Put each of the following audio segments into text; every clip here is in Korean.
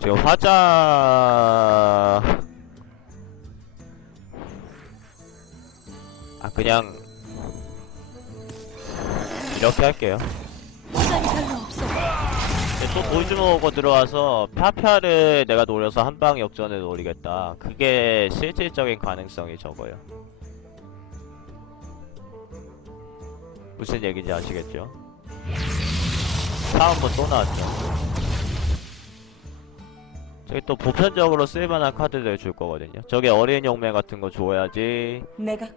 지금 화자 그냥 이렇게 할게요. 시간이 별로 없어. 또 보여주 먹고 들어와서 파파를 내가 노려서 한방 역전을 노리겠다. 그게 실질적인 가능성이 적어요. 무슨 얘기인지 아시겠죠? 다음 번 또 나왔죠. 저기 또 보편적으로 쓸만한 카드들 줄 거거든요. 저게 어린 용매 같은 거 줘야지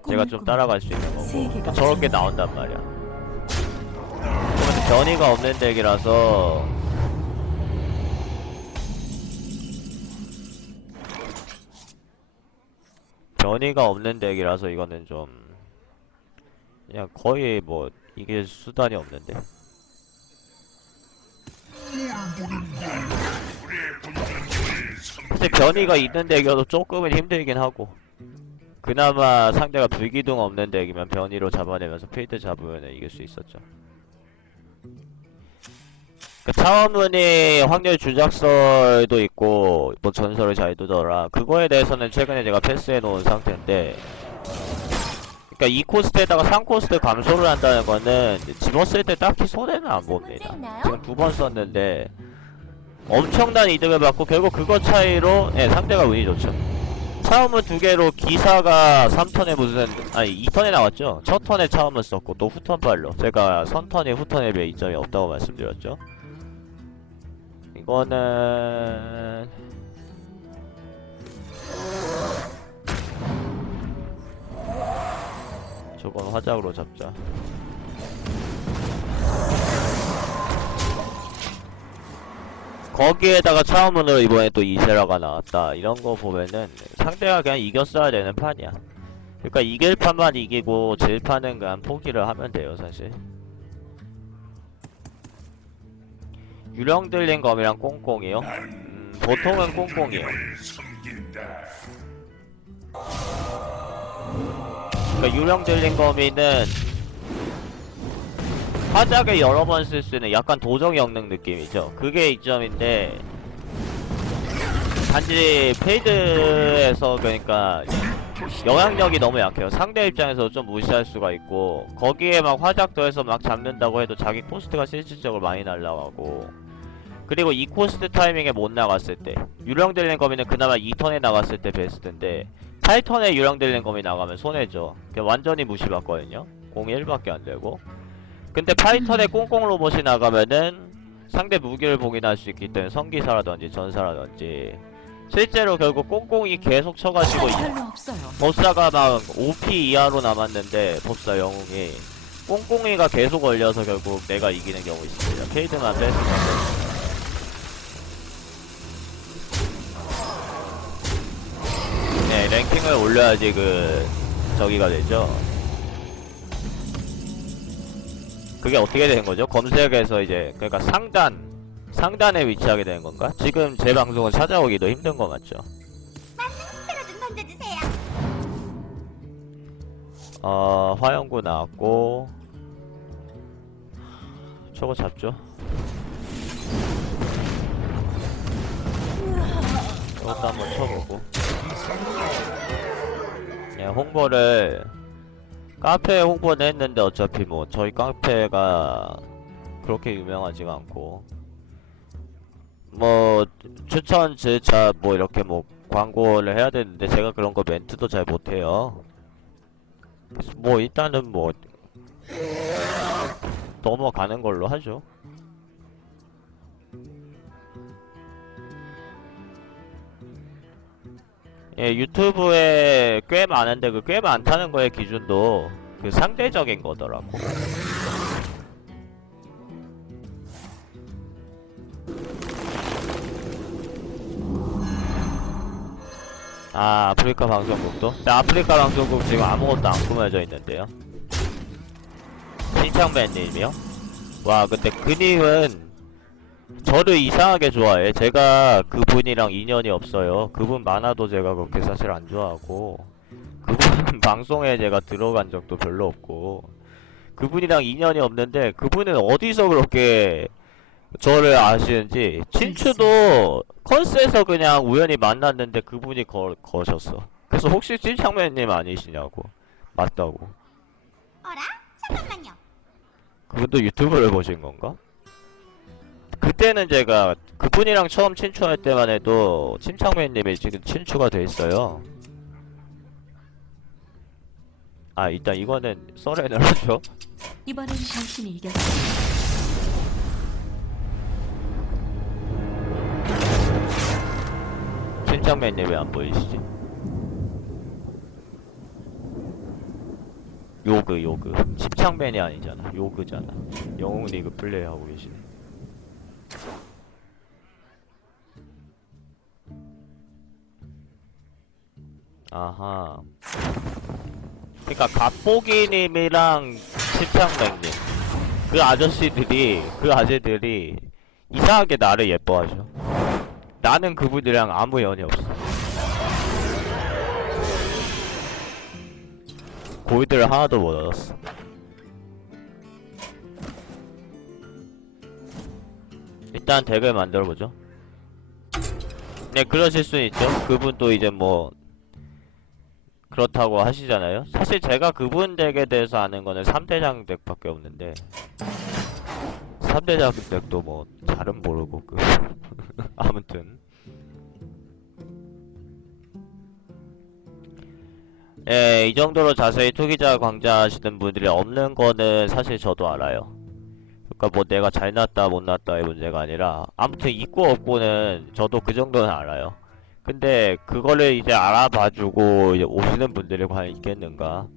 제가 좀 따라갈 수 있는 거고. 또 저렇게 나온단 말이야. 그러면 변이가 없는 덱이라서 이거는 좀 그냥 거의 뭐 이게 수단이 없는데. 사실 변이가 있는 덱이어도 조금은 힘들긴 하고, 그나마 상대가 불기둥 없는 덱이면 변이로 잡아내면서 필드 잡으면 이길 수 있었죠. 차원문이 확률 주작설도 있고 뭐 전설을 잘 두더라. 그거에 대해서는 최근에 제가 패스해놓은 상태인데, 그니까 2코스트에다가 3코스트 감소를 한다는 거는 집었을 때 딱히 손해는 안 봅니다. 지금 2번 썼는데 엄청난 이득을 받고 결국 그거 차이로 상대가 운이 좋죠. 차움은 2개로 기사가 3턴에 무슨 2턴에 나왔죠. 첫 턴에 차움을 썼고 또 후턴 발로 제가 선턴이 후턴에 비해 이점이 없다고 말씀드렸죠. 이거는 저건 화작으로 잡자. 거기에다가 차원문으로 이번에 또 이세라가 나왔다. 이런 거 보면은 상대가 그냥 이겼어야 되는 판이야. 그러니까 이길 판만 이기고 질 판은 그냥 포기를 하면 돼요, 사실. 유령 들린 검이랑 꽁꽁이요? 보통은 꽁꽁이요. 그러니까 유령 들린 검이는 화작을 여러 번 쓸 수 있는 약간 도적 영능 느낌이죠. 그게 이점인데, 단지 페이드에서 그러니까 영향력이 너무 약해요. 상대 입장에서 좀 무시할 수가 있고, 거기에 막 화작 더해서 막 잡는다고 해도 자기 코스트가 실질적으로 많이 날라가고, 그리고 이 코스트 타이밍에 못 나갔을 때, 유령 들린 거미는 그나마 2턴에 나갔을 때 베스트인데 8턴에 유령 들린 거미 나가면 손해죠. 완전히 무시받거든요. 공 1밖에 안 되고. 근데 파이턴에 꽁꽁 로봇이 나가면은 상대 무기를 봉인할 수 있기 때문에 성기사라든지 전사라든지 실제로 결국 꽁꽁이 계속 쳐가지고 법사가 막 5피 이하로 남았는데 법사 영웅이 꽁꽁이가 계속 걸려서 결국 내가 이기는 경우 있습니다. 페이드만 뺄 수 있는. 네, 랭킹을 올려야지 저기가 되죠. 그게 어떻게 되는 거죠? 검색에서 이제 그러니까 상단에 위치하게 되는 건가? 지금 제 방송은 찾아오기도 힘든 거 맞죠? 화영구 나왔고 저거 잡죠? 이것도 한번 쳐보고. 예, 홍보를 카페 홍보는 했는데 어차피 뭐 저희 카페가 그렇게 유명하지가 않고, 뭐 추천 절차 뭐 이렇게 뭐 광고를 해야 되는데 제가 그런 거 멘트도 잘 못해요. 그래서 뭐 일단은 뭐 넘어가는 걸로 하죠. 예, 유튜브에 꽤 많은데 그 꽤 많다는 거의 기준도 그 상대적인 거더라고. 아프리카 방송국도? 네, 아프리카 방송국 지금 아무것도 안 꾸며져 있는데요. 신창맨님이요? 와, 근데 그님은 저를 이상하게 좋아해. 제가 그분이랑 인연이 없어요. 그분 많아도 제가 그렇게 사실 안 좋아하고, 그분 방송에 제가 들어간 적도 별로 없고, 그분이랑 인연이 없는데 그분은 어디서 그렇게 저를 아시는지 친추도 컨스에서 그냥 우연히 만났는데 그분이 거셨어. 그래서 혹시 찐창맨님 아니시냐고. 맞다고. 어라? 잠깐만요. 그분도 유튜브를 보신 건가? 그때는 제가 그분이랑 처음 친추할 때만 해도 찐창맨님이 지금 친추가 돼 있어요. 아, 일단 이거는 썰에는 하죠. 이번엔 당신이 이겼어. 찐창맨님 왜 안 보이시지? 요그 침창맨이 아니잖아. 요그잖아. 영웅 리그 플레이하고 계시네. 아하. 그니까 갓보기님이랑 침창맨님 그 아저씨들이 그 아재들이 이상하게 나를 예뻐하죠. 나는 그분들이랑 아무 연이 없어. 골드를 하나도 못 얻었어. 일단 덱을 만들어보죠. 네, 그러실 수 있죠. 그분도 이제 뭐 그렇다고 하시잖아요. 사실 제가 그분 덱에 대해서 아는 거는 3대장 덱밖에 없는데 3대장 덱도 뭐 잘은 모르고 그 아무튼 예, 이 정도로 자세히 투기자 강좌하시는 분들이 없는 거는 사실 저도 알아요. 그러니까 뭐 내가 잘났다 못났다의 문제가 아니라 아무튼 있고 없고는 저도 그 정도는 알아요. 근데 그거를 이제 알아봐주고 이제 오시는 분들이 과연 있겠는가.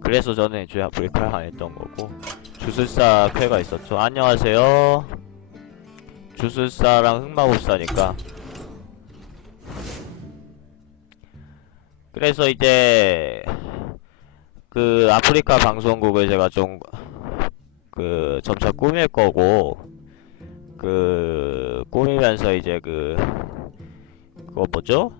그래서 저는 애초에 아프리카를 안 했던 거고 주술사 쾌가 있었죠. 안녕하세요. 주술사랑 흑마법사니까. 그래서 이제 그 아프리카 방송국을 제가 좀 그 점차 꾸밀 거고 그 꾸미면서 이제 그거 뭐죠?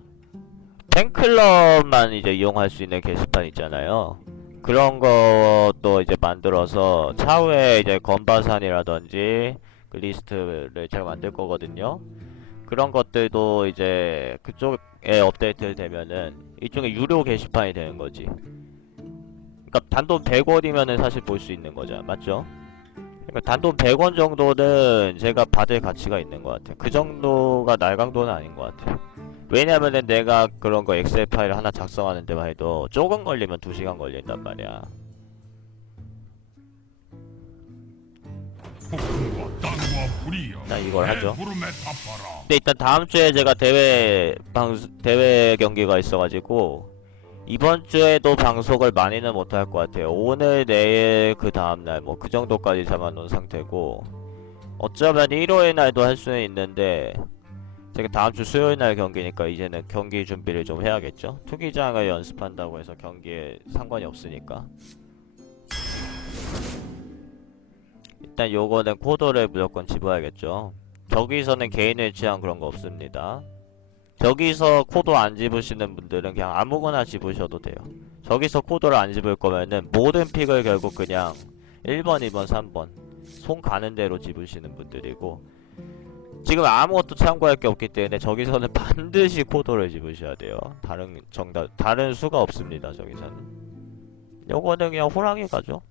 팬클럽만 이제 이용할 수 있는 게시판 있잖아요. 그런 것도 이제 만들어서 차후에 이제 건바산이라든지 그 리스트를 제가 만들 거거든요. 그런 것들도 이제 그쪽에 업데이트 되면은 이쪽에 유료 게시판이 되는 거지. 그러니까 단돈 100원이면은 사실 볼 수 있는 거잖아. 맞죠? 그러니까 단돈 100원 정도는 제가 받을 가치가 있는 것 같아요. 그 정도가 날강도는 아닌 것 같아요. 왜냐면은 내가 그런 거 엑셀 파일 하나 작성하는 데만 해도 조금 걸리면 2시간 걸린단 말이야. 일단 이걸 하죠. 근데 일단 다음 주에 제가 대회 경기가 있어가지고 이번 주에도 방송을 많이는 못할 것 같아요. 오늘, 내일, 그 다음날 뭐 그 정도까지 잡아놓은 상태고 어쩌면 일요일 날도 할 수는 있는데 제가 다음 주 수요일 날 경기니까 이제는 경기 준비를 좀 해야겠죠. 투기장을 연습한다고 해서 경기에 상관이 없으니까. 일단 요거는 코드를 무조건 집어야겠죠. 저기서는 개인의 취향 그런 거 없습니다. 저기서 코드 안 집으시는 분들은 그냥 아무거나 집으셔도 돼요. 저기서 코드를 안 집을 거면은 모든 픽을 결국 그냥 1번, 2번, 3번 손 가는 대로 집으시는 분들이고 지금 아무것도 참고할 게 없기 때문에 저기서는 반드시 코드를 집으셔야 돼요. 다른 수가 없습니다. 저기서는. 요거는 그냥 호랑이 가죠.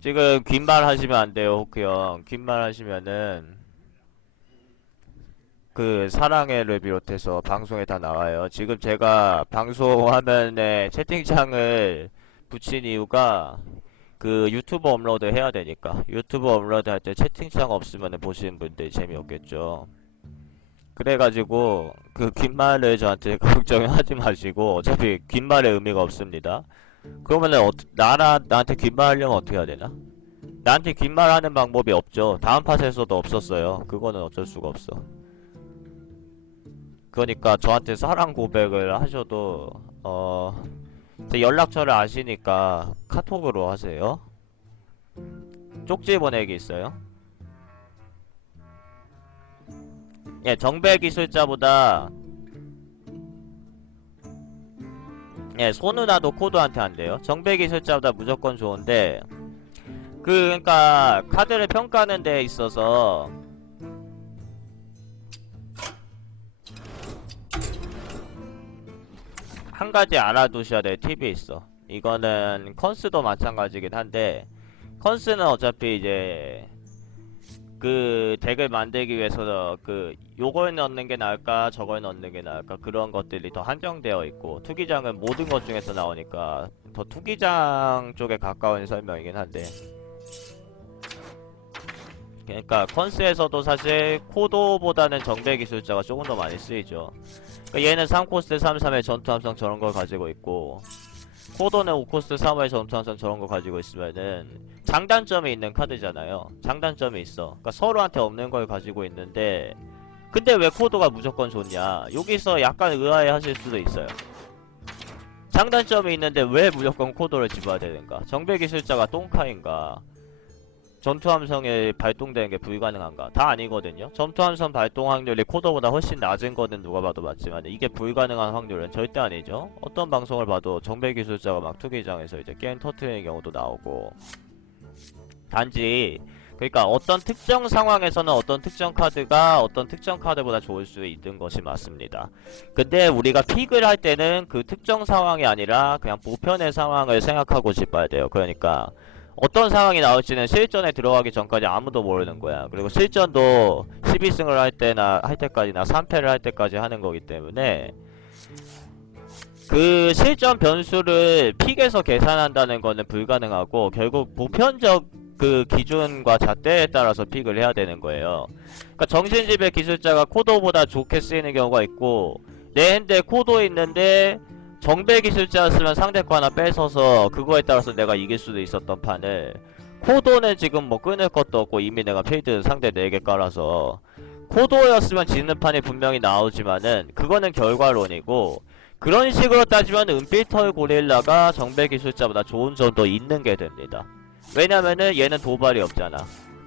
지금 귓말 하시면 안 돼요, 호크 형. 귓말 하시면은 그 사랑해를 비롯해서 방송에 다 나와요. 지금 제가 방송 화면에 채팅창을 붙인 이유가 그 유튜브 업로드 해야 되니까. 유튜브 업로드 할 때 채팅창 없으면 보시는 분들이 재미없겠죠. 그래가지고 그 귓말을 저한테 걱정하지 마시고 어차피 귓말의 의미가 없습니다. 그러면은 나한테 귓말하려면 어떻게 해야 되나? 나한테 귓말하는 방법이 없죠. 다음 팟에서도 없었어요. 그거는 어쩔 수가 없어. 그러니까 저한테 사랑 고백을 하셔도 제 연락처를 아시니까 카톡으로 하세요. 쪽지 보내기 있어요. 예, 정배 기술자보다 예, 소누나도 코드한테 안 돼요. 정배 기술자보다 무조건 좋은데 그러니까 카드를 평가하는 데 있어서 한 가지 알아두셔야 될 팁이 있어. 이거는 컨스도 마찬가지긴 한데, 컨스는 어차피 이제 그 덱을 만들기 위해서 요걸 넣는 게 나을까 저걸 넣는 게 나을까 그런 것들이 더 한정되어 있고, 투기장은 모든 것 중에서 나오니까 더 투기장 쪽에 가까운 설명이긴 한데, 그러니까 컨스에서도 사실 코도보다는 정배 기술자가 조금 더 많이 쓰이죠. 그러니까 얘는 3코스트 33의 전투 함성 저런 걸 가지고 있고, 코도는 5코스트 3의 전투 함성 저런 걸 가지고 있으면은 장단점이 있는 카드잖아요. 장단점이 있어. 그러니까 서로한테 없는 걸 가지고 있는데, 근데 왜 코도가 무조건 좋냐? 여기서 약간 의아해 하실 수도 있어요. 장단점이 있는데 왜 무조건 코도를 집어야 되는가? 정배 기술자가 똥카인가? 전투 함성이 발동되는 게 불가능한가? 다 아니거든요. 전투 함성 발동 확률이 코더보다 훨씬 낮은 거는 누가 봐도 맞지만, 이게 불가능한 확률은 절대 아니죠. 어떤 방송을 봐도 정배 기술자가 막 투기장에서 이제 게임 터트리는 경우도 나오고, 단지 그러니까 어떤 특정 상황에서는 어떤 특정 카드가 어떤 특정 카드보다 좋을 수 있는 것이 맞습니다. 근데 우리가 픽을 할 때는 그 특정 상황이 아니라 그냥 보편의 상황을 생각하고 집어야 돼요. 그러니까 어떤 상황이 나올지는 실전에 들어가기 전까지 아무도 모르는 거야. 그리고 실전도 12승을 할 때까지나 3패를 할 때까지 하는 거기 때문에, 그 실전 변수를 픽에서 계산한다는 거는 불가능하고, 결국 보편적 그 기준과 잣대에 따라서 픽을 해야 되는 거예요. 그러니까 정신지배 기술자가 코도보다 좋게 쓰이는 경우가 있고, 내 핸드에 코도 있는데 정배 기술자였으면 상대 거 하나 뺏어서 그거에 따라서 내가 이길 수도 있었던 판을, 코도는 지금 뭐 끊을 것도 없고 이미 내가 필드 상대 4개 깔아서 코도였으면 지는 판이 분명히 나오지만은 그거는 결과론이고, 그런 식으로 따지면 은필털 고릴라가 정배 기술자보다 좋은 점도 있는 게 됩니다. 왜냐면은 얘는 도발이 없잖아.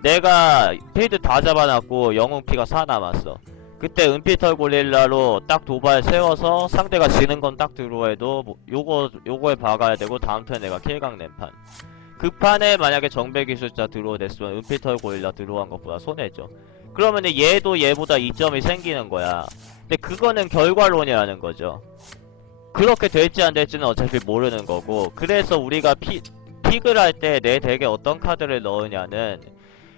내가 필드 다 잡아놨고 영웅 피가 4 남았어. 그때 은피털 고릴라로 딱 도발 세워서 상대가 지는 건 딱 들어해도 요거에 박아야 되고, 다음 턴에 내가 킬각 낸 판. 그 판에 만약에 정배 기술자 들어오 됐으면 은피털 고릴라 들어간 것보다 손해죠. 그러면은 얘도 얘보다 이점이 생기는 거야. 근데 그거는 결과론이라는 거죠. 그렇게 될지 안 될지는 어차피 모르는 거고, 그래서 우리가 픽을 할 때 내 덱에 어떤 카드를 넣으냐는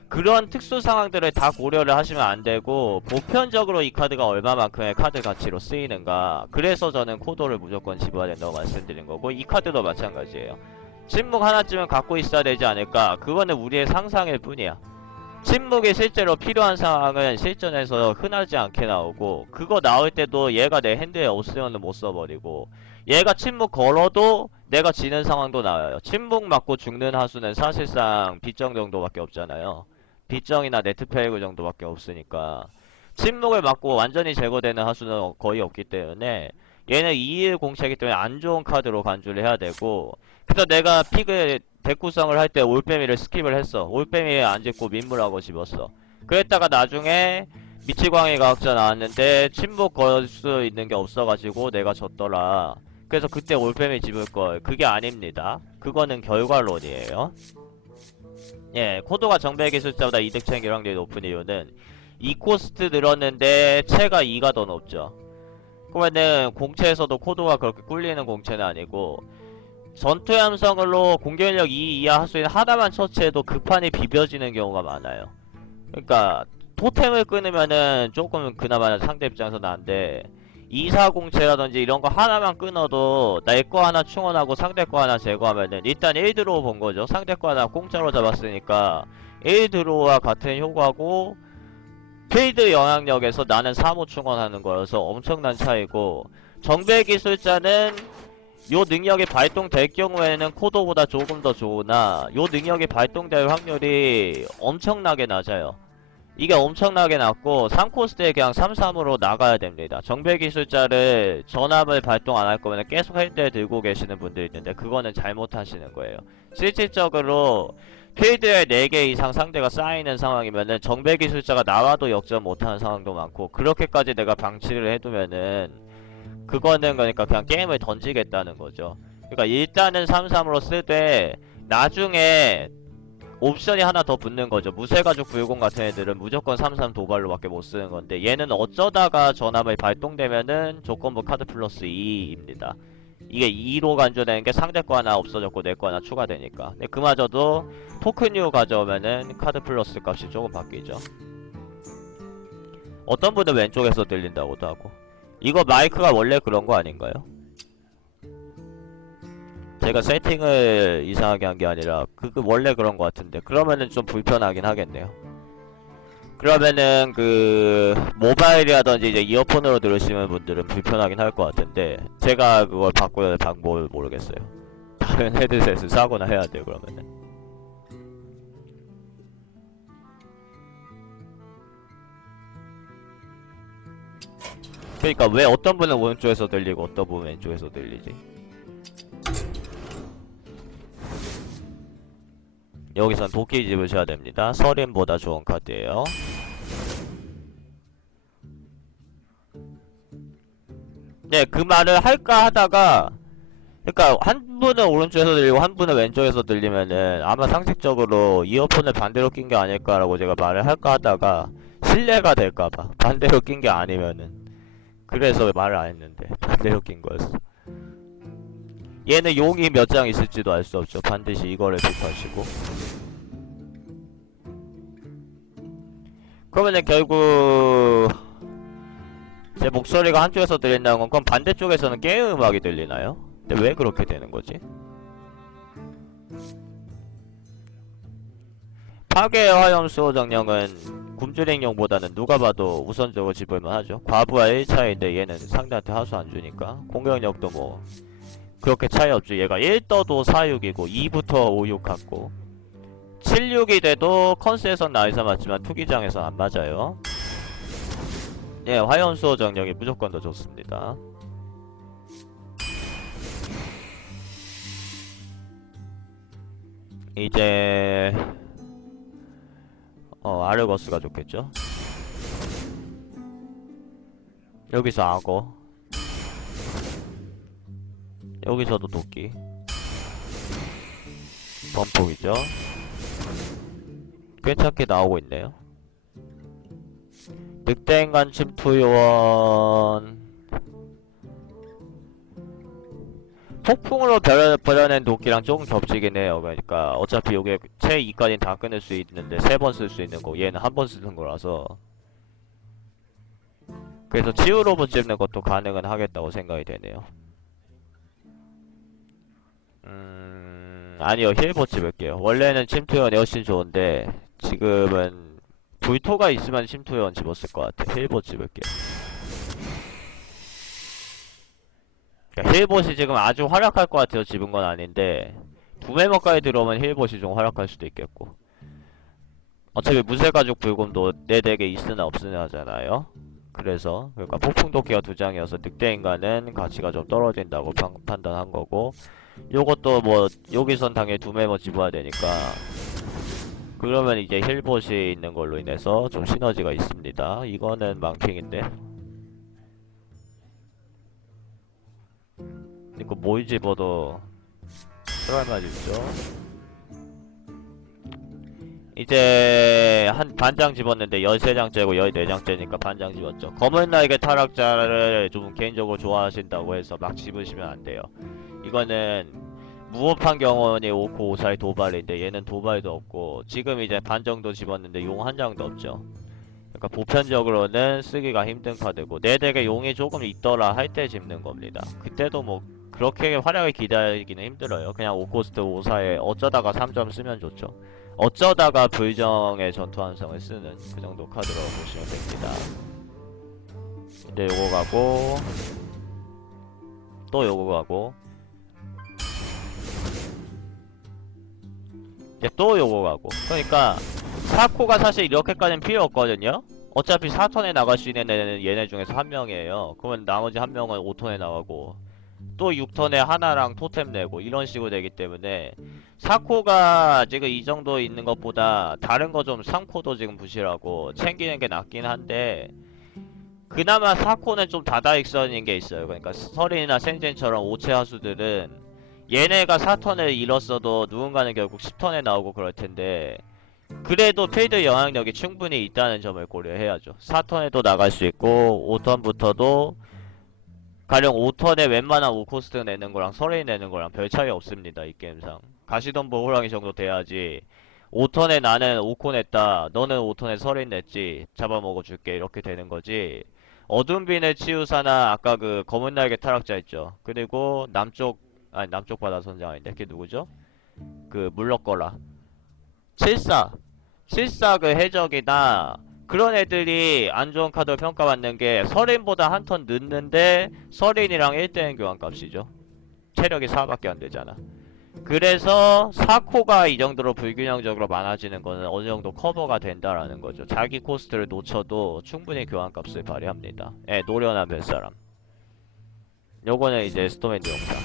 그런 특수 상황들을 다 고려를 하시면 안 되고, 보편적으로 이 카드가 얼마만큼의 카드 가치로 쓰이는가, 그래서 저는 코도를 무조건 집어야 된다고 말씀드린 거고, 이 카드도 마찬가지예요. 침묵 하나쯤은 갖고 있어야 되지 않을까? 그거는 우리의 상상일 뿐이야. 침묵이 실제로 필요한 상황은 실전에서 흔하지 않게 나오고, 그거 나올 때도 얘가 내 핸드에 없으면 못 써버리고, 얘가 침묵 걸어도 내가 지는 상황도 나와요. 침묵 맞고 죽는 하수는 사실상 빗정 정도밖에 없잖아요. 빗정이나 네트페이그 정도밖에 없으니까 침묵을 맞고 완전히 제거되는 하수는 거의 없기 때문에 얘는 2일 공채이기 때문에 안 좋은 카드로 간주를 해야 되고, 그래서 내가 픽을 대구성을 할 때 올빼미를 스킵을 했어. 올빼미에 안 짓고 민물하고 집었어. 그랬다가 나중에 미치광이 과학자 나왔는데 침묵 걸 수 있는 게 없어가지고 내가 졌더라. 그래서 그때 올빼미 집을걸. 그게 아닙니다. 그거는 결과론이에요. 예, 코도가 정배 기술자보다 이득 챙길 확률이 높은 이유는 2코스트 늘었는데 채가 2가 더 높죠. 그러면은 공채에서도 코도가 그렇게 꿀리는 공채는 아니고, 전투 함성으로 공격력 2 이하 하수인 하나만 처치해도 그 판이 비벼지는 경우가 많아요. 그러니까 토템을 끊으면은 조금 그나마 상대 입장에서 나은데, 240채라든지 이런 거 하나만 끊어도 내 거 하나 충원하고 상대 거 하나 제거하면은 일단 1드로우 본 거죠. 상대 거 하나 공짜로 잡았으니까 1드로우와 같은 효과고, 필드 영향력에서 나는 3호 충원하는 거여서 엄청난 차이고, 정배 기술자는 요 능력이 발동될 경우에는 코도보다 조금 더 좋으나 요 능력이 발동될 확률이 엄청나게 낮아요. 이게 엄청나게 낮고 3코스트에 그냥 3-3으로 나가야 됩니다. 정배 기술자를 전압을 발동 안 할 거면 계속 핸드에 들고 계시는 분들이 있는데, 그거는 잘못하시는 거예요. 실질적으로 필드에 4개 이상 상대가 쌓이는 상황이면은 정배 기술자가 나와도 역전 못하는 상황도 많고, 그렇게까지 내가 방치를 해두면은 그거는 그러니까 그냥 게임을 던지겠다는 거죠. 그러니까 일단은 3-3으로 쓰되 나중에 옵션이 하나 더 붙는 거죠. 무쇠가죽 불공 같은 애들은 무조건 3-3 도발로밖에 못 쓰는 건데 얘는 어쩌다가 전함이 발동되면은 조건부 카드 플러스 2입니다. 이게 2로 간주되는 게 상대 거 하나 없어졌고 내 거 하나 추가되니까. 근데 그마저도 토큰 유 가져오면은 카드 플러스 값이 조금 바뀌죠. 어떤 분은 왼쪽에서 들린다고도 하고. 이거 마이크가 원래 그런 거 아닌가요? 제가 세팅을 이상하게 한 게 아니라 원래 그런 거 같은데 그러면은 좀 불편하긴 하겠네요. 그러면은 모바일이라든지 이제 이어폰으로 들으시는 분들은 불편하긴 할 것 같은데 제가 그걸 바꿔야 될 방법을 모르겠어요. 다른 헤드셋을 사거나 해야 돼요. 그러면은 그러니까 왜 어떤 분은 오른쪽에서 들리고 어떤 분은 왼쪽에서 들리지? 여기선 도끼 집으셔야 됩니다. 서린보다 좋은 카드예요. 네, 그 말을 할까 하다가 그러니까 한 분은 오른쪽에서 들리고 한 분은 왼쪽에서 들리면은 아마 상식적으로 이어폰을 반대로 낀 게 아닐까라고 제가 말을 할까 하다가 실례가 될까봐 반대로 낀 게 아니면은 그래서 말을 안 했는데 반대로 낀 거였어. 얘는 용이 몇 장 있을지도 알 수 없죠. 반드시 이거를 픽하시고. 그러면은 결국 제 목소리가 한쪽에서 들린다는 건 그럼 반대쪽에서는 게임 음악이 들리나요? 근데 왜 그렇게 되는 거지? 파괴의 화염 수호 정령은 굶주링용보다는 누가 봐도 우선적으로 집을만 하죠. 과부하 1차인데 얘는 상대한테 하수 안 주니까 공격력도 뭐 그렇게 차이 없죠. 얘가 1 떠도 4-6이고 2부터 5-6 같고 7-6이 돼도 컨스에선 나이사 맞지만 투기장에선 안 맞아요. 예, 화염수호 정력이 무조건 더 좋습니다. 이제 아르거스가 좋겠죠. 여기서 악어, 여기서도 도끼, 범폭이죠. 괜찮게 나오고 있네요. 늑대인간 침투요원 폭풍으로 버려낸 도끼랑 조금 겹치긴 해요. 그러니까 어차피 요게 채 2까지는 다 끊을 수 있는데 3번 쓸 수 있는 거 얘는 한 번 쓰는 거라서 그래서 치유로봇 찍는 것도 가능은 하겠다고 생각이 되네요. 아니요, 힐봇 집을게요. 원래는 침투요원이 훨씬 좋은데 지금은 불토가 있으면 침투요원 집었을 것 같아. 힐봇 집을게요. 그러니까 힐봇이 지금 아주 활약할 것 같아요. 집은 건 아닌데 두메모까지 들어오면 힐봇이 좀 활약할 수도 있겠고 어차피 무쇠가죽 불곰도 내 덱에 있으나 없으나 하잖아요. 그래서 그러니까 폭풍도끼가 2장이어서 늑대인간은 가치가 좀 떨어진다고 판단한 거고 요것도 뭐 여기선 당연히 두메모 집어야 되니까 그러면 이제 힐봇이 있는 걸로 인해서 좀 시너지가 있습니다. 이거는 망핑인데 이거 뭘 집어도 트라우마 집죠. 이제 한 반장 집었는데 13장째고 14장째니까 반장 집었죠. 검은 날개 타락자를 좀 개인적으로 좋아하신다고 해서 막 집으시면 안 돼요. 이거는 무법한 경원이 5코 5사의 도발인데 얘는 도발도 없고 지금 이제 반 정도 집었는데 용 한 장도 없죠. 그러니까 보편적으로는 쓰기가 힘든 카드고 내 덱에 용이 조금 있더라 할 때 집는 겁니다. 그때도 뭐 그렇게 활약을 기다리기는 힘들어요. 그냥 5코스트 5사에 어쩌다가 3점 쓰면 좋죠. 어쩌다가 불정의 전투 환상을 쓰는 그 정도 카드라고 보시면 됩니다. 이제 요거 가고 또 요거 가고 이제 또 요거 가고 그러니까 4코가 사실 이렇게까지는 필요 없거든요. 어차피 4턴에 나갈 수 있는 애는 얘네 중에서 한 명이에요. 그러면 나머지 한 명은 5턴에 나가고 또 6턴에 하나랑 토템 내고 이런 식으로 되기 때문에 4코가 지금 이 정도 있는 것보다 다른 거 좀 3코도 지금 부실하고 챙기는 게 낫긴 한데 그나마 4코는 좀 다다익선인 게 있어요. 그러니까 서린이나 생젠처럼 오체 하수들은 얘네가 4턴을 잃었어도 누군가는 결국 10턴에 나오고 그럴 텐데 그래도 필드 영향력이 충분히 있다는 점을 고려해야죠. 4턴에도 나갈 수 있고 5턴부터도 가령 5턴에 웬만한 5코스트 내는 거랑 서레인 내는 거랑 별 차이 없습니다. 이 게임상. 가시덤불 호랑이 정도 돼야지 5턴에 나는 5코 냈다, 너는 5턴에 서레인 냈지, 잡아먹어줄게, 이렇게 되는 거지. 어둠빈의 치유사나 아까 그 검은 날개 타락자 있죠. 그리고 남쪽 바다 선장 아닌데 그게 누구죠? 그 물러거라 74 그 해적이나 그런 애들이 안 좋은 카드를 평가받는 게 서린보다 한 턴 늦는데 서린이랑 1대1 교환값이죠. 체력이 4밖에 안 되잖아. 그래서 4코가 이 정도로 불균형적으로 많아지는 거는 어느 정도 커버가 된다라는 거죠. 자기 코스트를 놓쳐도 충분히 교환값을 발휘합니다. 예, 노련한 뱃사람. 요거는 이제 스톰앤드 영상.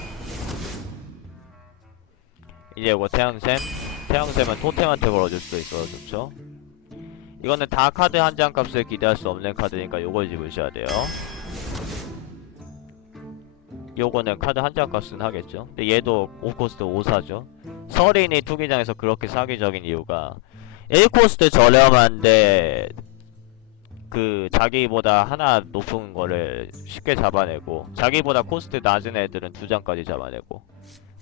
이제 요거 태양샘은 토템한테 걸어줄 수도 있어서 좋죠. 이거는 다 카드 한 장 값을 기대할 수 없는 카드니까 요걸 집으셔야 돼요. 요거는 카드 한 장 값은 하겠죠. 근데 얘도 5코스트 5사죠. 서린이 투기장에서 그렇게 사기적인 이유가 1코스트 저렴한데 그 자기보다 하나 높은 거를 쉽게 잡아내고 자기보다 코스트 낮은 애들은 2장까지 잡아내고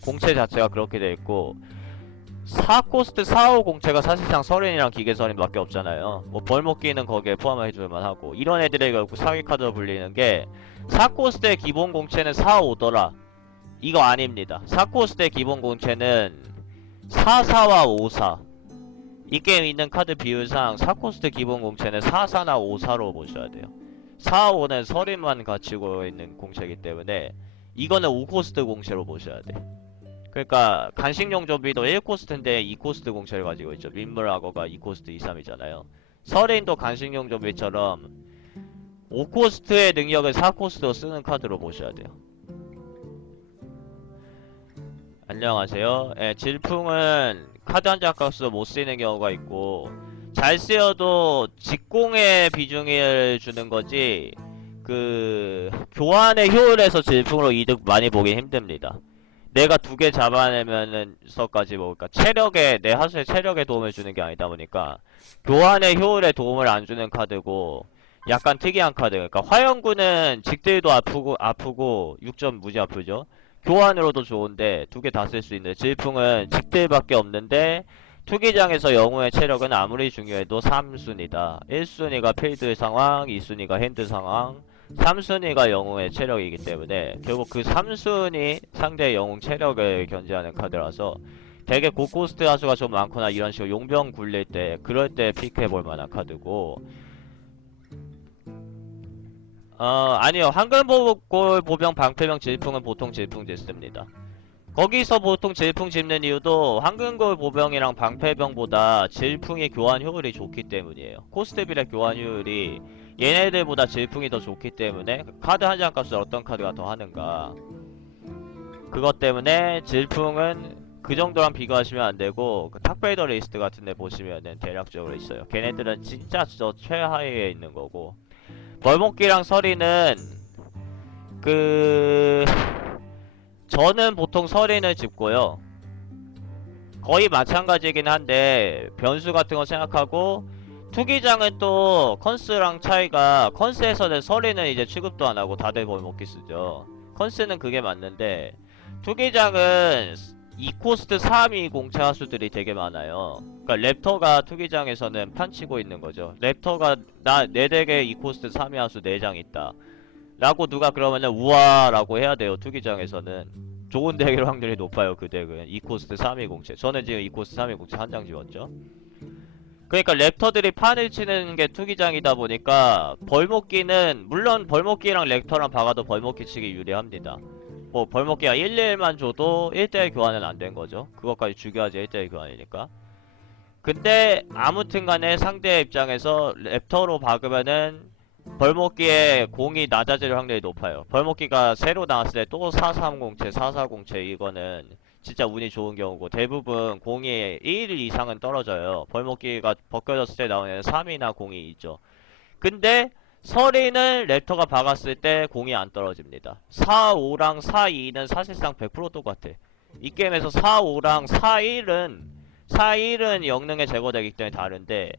공채 자체가 그렇게 돼있고 4코스트 4호 공채가 사실상 서린이랑 기계서린 밖에 없잖아요. 뭐 벌목기는 거기에 포함해줄만 하고 이런 애들의 결국 사기 카드로 불리는 게 4코스트의 기본 공채는 4, 5더라. 이거 아닙니다. 4코스트의 기본 공채는 4, 4와 5, 4. 이 게임 있는 카드 비율상 4코스트 기본 공채는 4, 4나 5, 4로 보셔야 돼요. 4, 5는 서린만 갖추고 있는 공채이기 때문에 이거는 5코스트 공채로 보셔야 돼. 그러니까 간식용 좀비도 1코스트인데 2코스트 공채를 가지고 있죠. 민물악어가 2코스트 2, 3이잖아요. 서린도 간식용 좀비처럼 5코스트의 능력을 4코스트로 쓰는 카드로 보셔야 돼요. 안녕하세요. 예, 질풍은 카드 한 장 값으로 못 쓰이는 경우가 있고 잘 쓰여도 직공의 비중을 주는 거지 그 교환의 효율에서 질풍으로 이득 많이 보기 힘듭니다. 내가 2개 잡아내면서까지 뭐, 그러니까 체력에, 내 하수의 체력에 도움을 주는 게 아니다 보니까, 교환의 효율에 도움을 안 주는 카드고, 약간 특이한 카드. 그러니까 화영구는 직들도 아프고, 6점 무지 아프죠? 교환으로도 좋은데, 2개 다 쓸 수 있는데, 질풍은 직들밖에 없는데, 투기장에서 영웅의 체력은 아무리 중요해도 3순위다. 1순위가 필드 상황, 2순위가 핸드 상황, 3순위가 영웅의 체력이기 때문에 결국 그 3순위 상대의 영웅 체력을 견제하는 카드라서 되게 고코스트 하수가 좀 많거나 이런 식으로 용병 굴릴 때 그럴 때 픽해볼 만한 카드고 아니요. 황금볼골 보병 방패병 질풍은 보통 질풍 짓습니다. 거기서 보통 질풍 집는 이유도 황금골 보병이랑 방패병보다 질풍의 교환 효율이 좋기 때문이에요. 코스트빌의 교환 효율이 얘네들보다 질풍이 더 좋기 때문에 카드 한 장 값을 어떤 카드가 더 하는가 그것 때문에 질풍은 그 정도랑 비교하시면 안되고 그 탁베이더 리스트 같은데 보시면은 대략적으로 있어요. 걔네들은 진짜 저 최하위에 있는 거고 벌목기랑 서리는 저는 보통 서린을 집고요. 거의 마찬가지긴 한데 변수 같은 거 생각하고 투기장은 또 컨스랑 차이가 컨스에서는 서린은 이제 취급도 안 하고 다들 벌목기 쓰죠. 컨스는 그게 맞는데 투기장은 2코스트 3위 공채 하수들이 되게 많아요. 그러니까 랩터가 투기장에서는 판치고 있는 거죠. 랩터가 내 덱에 2코스트 3위 하수 4장 있다 라고 누가 그러면은 우와 라고 해야 돼요. 투기장에서는 좋은 덱일 확률이 높아요. 그 덱은 2코스트 3위 공채. 저는 지금 2코스트 3위 공채 한 장 지웠죠. 그러니까 랩터들이 판을 치는 게 투기장이다 보니까 벌목기는 물론 벌목기랑 렉터랑 박아도 벌목기 치기 유리합니다. 뭐 벌목기가 1-1만 줘도 1대1 교환은 안 된 거죠. 그것까지 죽여야지 1대1 교환이니까. 근데 아무튼간에 상대 입장에서 랩터로 박으면은 벌목기의 공이 낮아질 확률이 높아요. 벌목기가 새로 나왔을 때 또 430채, 440채 이거는 진짜 운이 좋은 경우고 대부분 공이 1 이상은 떨어져요. 벌목기가 벗겨졌을 때 나오는 3이나 공이 있죠. 근데 서리는 랩터가 박았을 때 공이 안 떨어집니다. 4, 5랑 4, 2는 사실상 100% 똑같아. 이 게임에서 4-5랑 4-1은 영능에 제거되기 때문에 다른데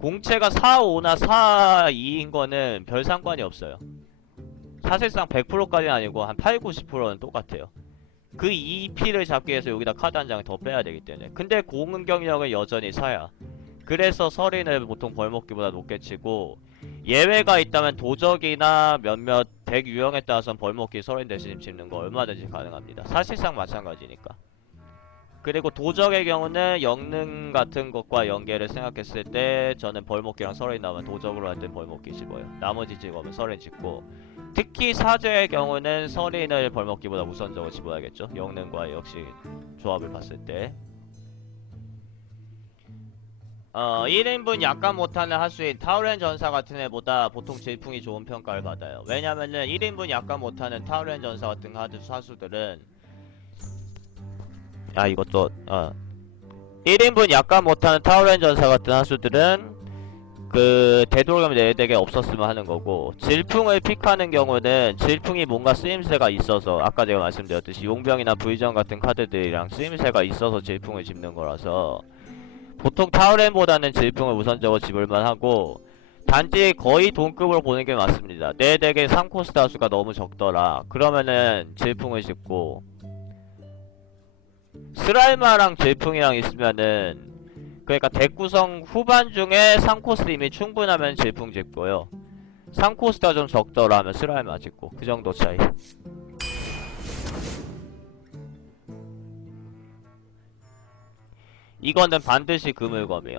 공채가 4-5나 4-2인 거는 별 상관이 없어요. 사실상 100%까지는 아니고 한 8-90%는 똑같아요. 그 2P를 잡기 위해서 여기다 카드 한 장을 더 빼야 되기 때문에. 근데 공응경력은 여전히 4야. 그래서 서린을 보통 벌목기보다 높게 치고, 예외가 있다면 도적이나 몇몇 덱 유형에 따라서는 벌목기 서린 대신 짚는 거 얼마든지 가능합니다. 사실상 마찬가지니까. 그리고 도적의 경우는 영능 같은 것과 연계를 생각했을 때 저는 벌목기랑 서린 나오면 도적으로 할 땐 벌목기 집어요. 나머지 직업은 서린 집고, 특히 사제의 경우는 서린을 벌목기보다 우선적으로 집어야겠죠. 영능과 역시 조합을 봤을 때. 1인분 약간 못하는 하수인 타우렌 전사 같은 애보다 보통 질풍이 좋은 평가를 받아요. 왜냐면은 1인분 약간 못하는 타우렌 전사 같은 하수들은 1인분 약간 못하는 타우렌 전사 같은 하수들은 그 되도록이면 내 덱에 없었으면 하는 거고, 질풍을 픽하는 경우는 질풍이 뭔가 쓰임새가 있어서, 아까 제가 말씀드렸듯이 용병이나 V전 같은 카드들이랑 쓰임새가 있어서 질풍을 집는 거라서 보통 타우렌보다는 질풍을 우선적으로 집을만 하고, 단지 거의 동급으로 보는 게 맞습니다. 내 덱에 3코스트 하수가 너무 적더라 그러면은 질풍을 집고, 스라이마랑 질풍이랑 있으면은, 그러니까 덱 구성 후반 중에 3코스트 이미 충분하면 질풍 집고요. 3코스트가 좀 적더라 하면 스라이마 집고, 그 정도 차이. 이거는 반드시 그물검이에요.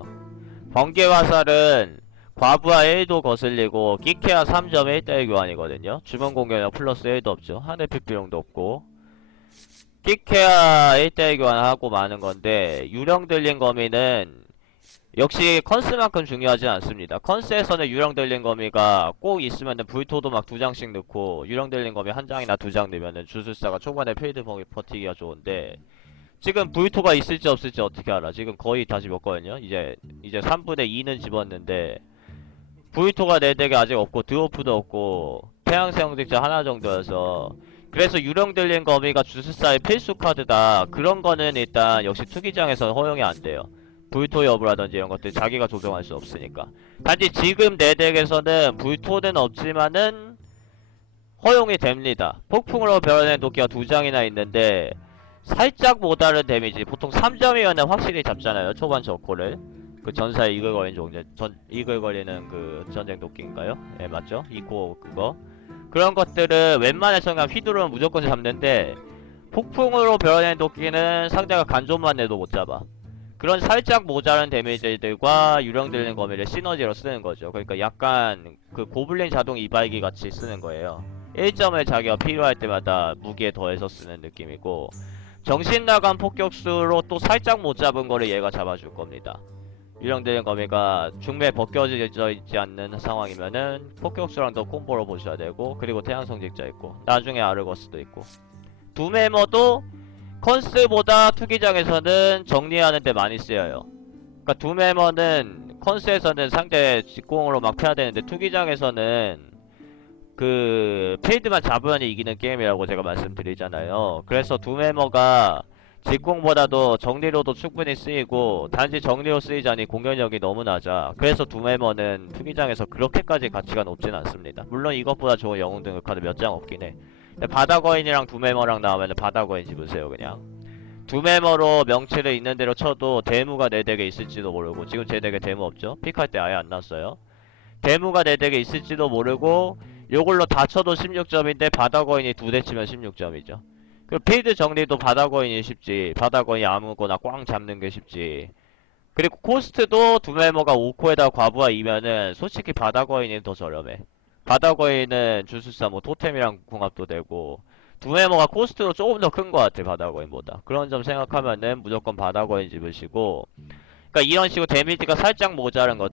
번개화살은 과부하 1도 거슬리고 끼케아 3.1대1 교환이거든요. 주변 공격력 플러스 1도 없죠. 하늘 피피용도 없고 끼케아 1대1 교환하고 마는 건데, 유령 들린 거미는 역시 컨스만큼 중요하지 않습니다. 컨스에서는 유령 들린 거미가 꼭 있으면은 불토도 막 2장씩 넣고, 유령 들린 거미 1장이나 2장 넣으면은 주술사가 초반에 필드 버티기가 좋은데, 지금 불토가 있을지 없을지 어떻게 알아? 지금 거의 다 집었거든요. 이제 3분의 2는 집었는데 불토가 내 덱에 아직 없고 드워프도 없고 태양새 형직자 하나 정도여서, 그래서 유령 들린 거미가 주술사의 필수 카드다. 그런 거는 일단 역시 투기장에서는 허용이 안 돼요. 불토 여부라든지 이런 것들 자기가 조정할 수 없으니까. 단지 지금 내 덱에서는 불토는 없지만은 허용이 됩니다. 폭풍으로 별어낸 도끼가 2장이나 있는데 살짝 모자른 데미지, 보통 3점이면은 확실히 잡잖아요. 초반 저코를. 그 전사에 이글 걸린 종류, 이글 걸리는 그 전쟁 도끼인가요? 예, 맞죠? 이코 그거. 그런 것들은 웬만해서 그냥 휘두르면 무조건 잡는데, 폭풍으로 별어낸 도끼는 상대가 간좀만 내도 못 잡아. 그런 살짝 모자란 데미지들과 유령 들리는 거미를 시너지로 쓰는 거죠. 그러니까 약간 그 고블린 자동 이발기 같이 쓰는 거예요. 1점을 자기가 필요할 때마다 무기에 더해서 쓰는 느낌이고, 정신 나간 폭격수로 또 살짝 못 잡은 거를 얘가 잡아줄 겁니다. 유령 들리는 거미가 중매 벗겨져 있지 않는 상황이면은 폭격수랑도 콤보로 보셔야 되고, 그리고 태양성직자 있고, 나중에 아르거스도 있고. 둠해머도 컨스보다 투기장에서는 정리하는 데 많이 쓰여요. 그러니까 둠해머는 컨스에서는 상대 직공으로 막 패야 되는데, 투기장에서는 그 필드만 잡으면 이기는 게임이라고 제가 말씀드리잖아요. 그래서 둠해머가 직공보다도 정리로도 충분히 쓰이고, 단지 정리로 쓰이지 않니 공격력이 너무 낮아. 그래서 둠해머는 투기장에서 그렇게까지 가치가 높진 않습니다. 물론 이것보다 좋은 영웅 등급 카드 몇 장 없긴 해. 근데 바다거인이랑 둠해머랑 나오면 바다거인 집으세요. 그냥 둠해머로 명치를 있는 대로 쳐도 데무가 내 덱에 있을지도 모르고, 지금 제 덱에 데무 없죠? 픽할 때 아예 안 났어요. 데무가 내 덱에 있을지도 모르고, 요걸로 다 쳐도 16점인데 바다거인이 2대 치면 16점이죠. 그리고 필드 정리도 바다거인이 쉽지. 바다거인이 아무거나 꽝 잡는 게 쉽지. 그리고 코스트도 둠해머가 5코에다가 과부하 2면은 솔직히 바다거인이 더 저렴해. 바다거인은 주술사 뭐 토템이랑 궁합도 되고, 둠해머가 코스트로 조금 더 큰 것 같아 바다거인보다. 그런 점 생각하면은 무조건 바다거인 집으시고, 그러니까 이런 식으로 데미지가 살짝 모자란 것